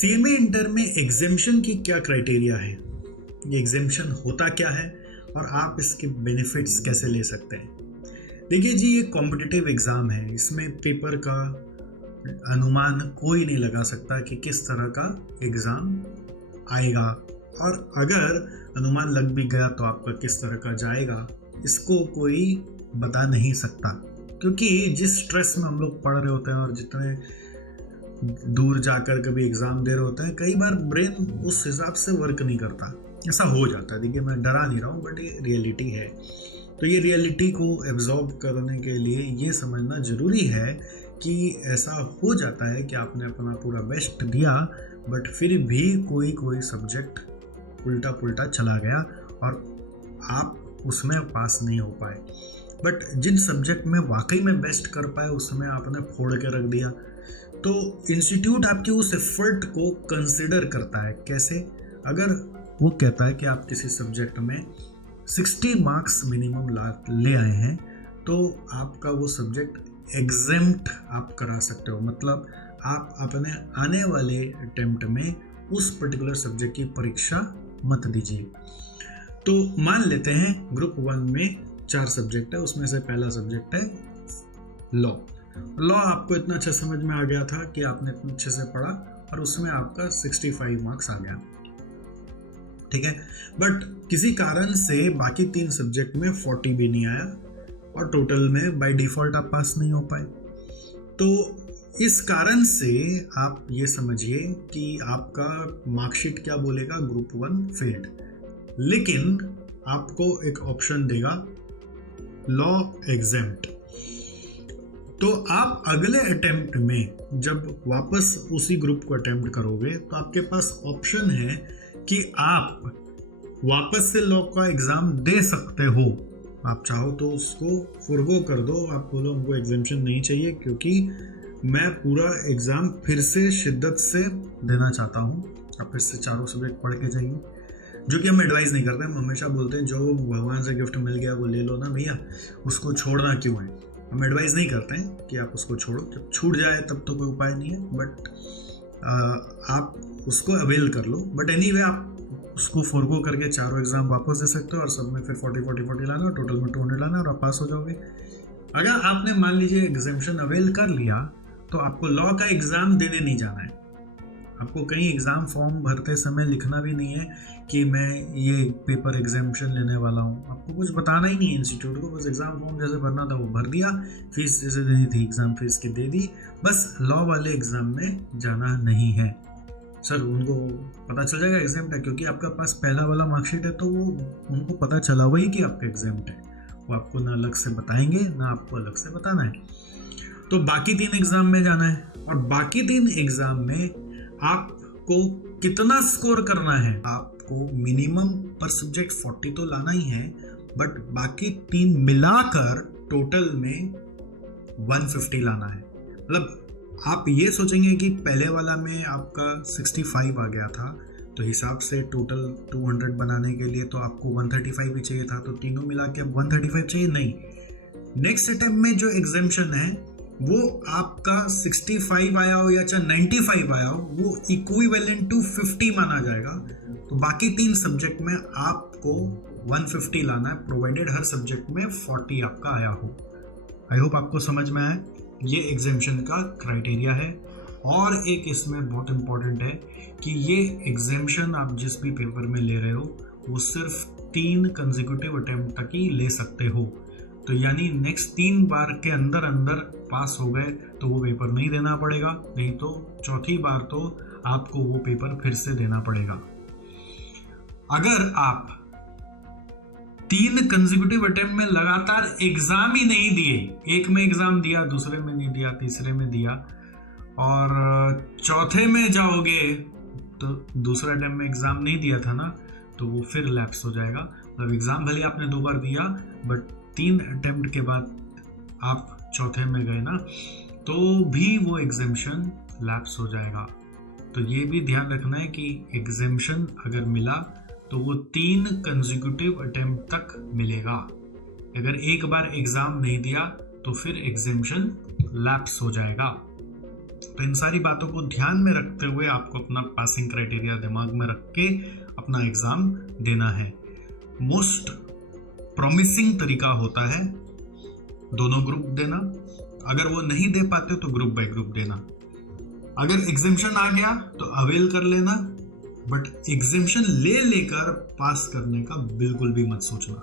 CMA inter में exemption की क्या क्राइटेरिया है, ये एग्जेम्पशन होता क्या है और आप इसके बेनिफिट्स कैसे ले सकते हैं। देखिए जी, ये कॉम्पिटिटिव एग्ज़ाम है, इसमें पेपर का अनुमान कोई नहीं लगा सकता कि किस तरह का एग्ज़ाम आएगा, और अगर अनुमान लग भी गया तो आपका किस तरह का जाएगा इसको कोई बता नहीं सकता। क्योंकि जिस स्ट्रेस में हम लोग पढ़ रहे होते हैं और जितने दूर जाकर कभी एग्ज़ाम दे रहे होते हैं, कई बार ब्रेन उस हिसाब से वर्क नहीं करता, ऐसा हो जाता है। देखिए, मैं डरा नहीं रहा हूँ, बट ये रियलिटी है। तो ये रियलिटी को एब्जॉर्ब करने के लिए ये समझना ज़रूरी है कि ऐसा हो जाता है कि आपने अपना पूरा बेस्ट दिया, बट फिर भी कोई सब्जेक्ट उल्टा पुल्टा चला गया और आप उसमें पास नहीं हो पाए। बट जिन सब्जेक्ट में वाकई में बेस्ट कर पाए उसमें आपने फोड़ के रख दिया, तो इंस्टीट्यूट आपकी उस एफर्ट को कंसिडर करता है। कैसे? अगर वो कहता है कि आप किसी सब्जेक्ट में 60 मार्क्स मिनिमम ले आए हैं, तो आपका वो सब्जेक्ट एग्जेम्प्ट आप करा सकते हो। मतलब आप अपने आने वाले अटेम्प्ट में उस पर्टिकुलर सब्जेक्ट की परीक्षा मत दीजिए। तो मान लेते हैं ग्रुप 1 में 4 सब्जेक्ट है, उसमें से पहला सब्जेक्ट है लॉ। आपको इतना अच्छा समझ में आ गया था कि आपने इतने अच्छे से पढ़ा और उसमें आपका 65 मार्क्स आ गया, ठीक है। बट किसी कारण से बाकी 3 सब्जेक्ट में 40 भी नहीं आया और टोटल में बाय डिफ़ॉल्ट आप पास नहीं हो पाए। तो इस कारण से आप ये समझिए कि आपका मार्कशीट क्या बोलेगा, ग्रुप 1 फेल्ड। लेकिन आपको एक ऑप्शन देगा लॉ एग्जेम्प्ट। तो आप अगले अटेम्प्ट में जब वापस उसी ग्रुप को अटेम्प्ट करोगे तो आपके पास ऑप्शन है कि आप वापस से लॉ का एग्ज़ाम दे सकते हो। आप चाहो तो उसको फॉरगो कर दो, आप बोलो हमको एग्जेम्पशन नहीं चाहिए क्योंकि मैं पूरा एग्ज़ाम फिर से शिद्दत से देना चाहता हूँ। आप फिर से चारों सब्जेक्ट पढ़ के जाइए, जो कि हम एडवाइस नहीं करते। हम हमेशा बोलते हैं जो भगवान से गिफ्ट मिल गया वो ले लो ना भैया, उसको छोड़ना क्यों है। हम एडवाइस नहीं करते हैं कि आप उसको छोड़ो, जब छूट जाए तब तो कोई उपाय नहीं है, बट आप उसको अवेल कर लो। बट एनीवे आप उसको फॉरगो करके चारों एग्ज़ाम वापस दे सकते हो और सब में फिर 40 लाना और टोटल में 200 लाना और आप पास हो जाओगे। अगर आपने मान लीजिए एग्जाम्पशन अवेल कर लिया तो आपको लॉ का एग्ज़ाम देने नहीं जाना है। आपको कहीं एग्ज़ाम फॉर्म भरते समय लिखना भी नहीं है कि मैं ये पेपर एग्जाम्पशन लेने वाला हूँ। आपको कुछ बताना ही नहीं है इंस्टीट्यूट को, बस एग्ज़ाम फॉर्म जैसे भरना था वो भर दिया, फीस जैसे देनी थी एग्ज़ाम फीस की दे दी, बस लॉ वाले एग्ज़ाम में जाना नहीं है। सर उनको पता चल जाएगा एग्जाम्प्ट है, क्योंकि आपका पास पहला वाला मार्कशीट है, तो वो उनको पता चला वही कि आपका एग्जाम्प्ट है। वो आपको ना अलग से बताएंगे ना आपको अलग से बताना है। तो बाकी 3 एग्ज़ाम में जाना है, और बाकी 3 एग्ज़ाम में आपको कितना स्कोर करना है। आपको मिनिमम पर सब्जेक्ट 40 तो लाना ही है, बट बाकी 3 मिलाकर टोटल में 150 लाना है। मतलब आप ये सोचेंगे कि पहले वाला में आपका 65 आ गया था, तो हिसाब से टोटल 200 बनाने के लिए तो आपको 135 ही चाहिए था, तो तीनों मिला के अब 135 चाहिए। नहीं, नेक्स्ट अटेम्प्ट में जो एग्जाम्पशन है वो आपका 65 आया हो या चाहे 95 आया हो, वो इक्विवेलेंट टू 50 माना जाएगा। तो बाकी 3 सब्जेक्ट में आपको 150 लाना है, प्रोवाइडेड हर सब्जेक्ट में 40 आपका आया हो। आई होप आपको समझ में आया। ये एग्जाम्पशन का क्राइटेरिया है। और एक इसमें बहुत इम्पोर्टेंट है कि ये एग्जाम्पशन आप जिस भी पेपर में ले रहे हो वो सिर्फ 3 कंसेक्यूटिव अटेम्प्ट तक ही ले सकते हो। तो यानी नेक्स्ट 3 बार के अंदर पास हो गए तो वो पेपर नहीं देना पड़ेगा, नहीं तो चौथी बार तो आपको वो पेपर फिर से देना पड़ेगा। अगर आप 3 कंसेक्यूटिव अटेम्प्ट में लगातार एग्जाम ही नहीं दिए, एक में एग्जाम दिया, दूसरे में नहीं दिया, तीसरे में दिया और चौथे में जाओगे तो दूसरे अटेम्प्ट में एग्जाम नहीं दिया था ना, तो वो फिर लैप्स हो जाएगा। मतलब एग्जाम भले आपने 2 बार दिया, बट 3 अटेम्प्ट के बाद आप चौथे में गए ना, तो भी वो एग्जाम्पशन लैप्स हो जाएगा। तो ये भी ध्यान रखना है कि एग्जाम्पशन अगर मिला तो वो 3 कंसेक्यूटिव अटेम्प्ट तक मिलेगा। अगर एक बार एग्जाम नहीं दिया तो फिर एग्जाम्पशन लैप्स हो जाएगा। तो इन सारी बातों को ध्यान में रखते हुए आपको अपना पासिंग क्राइटेरिया दिमाग में रख के अपना एग्ज़ाम देना है। मोस्ट प्रॉमिसिंग तरीका होता है दोनों ग्रुप देना। अगर वो नहीं दे पाते तो ग्रुप बाय ग्रुप देना। अगर एग्जेम्पशन आ गया तो अवेल कर लेना, बट एग्जेम्पशन ले लेकर पास करने का बिल्कुल भी मत सोचना।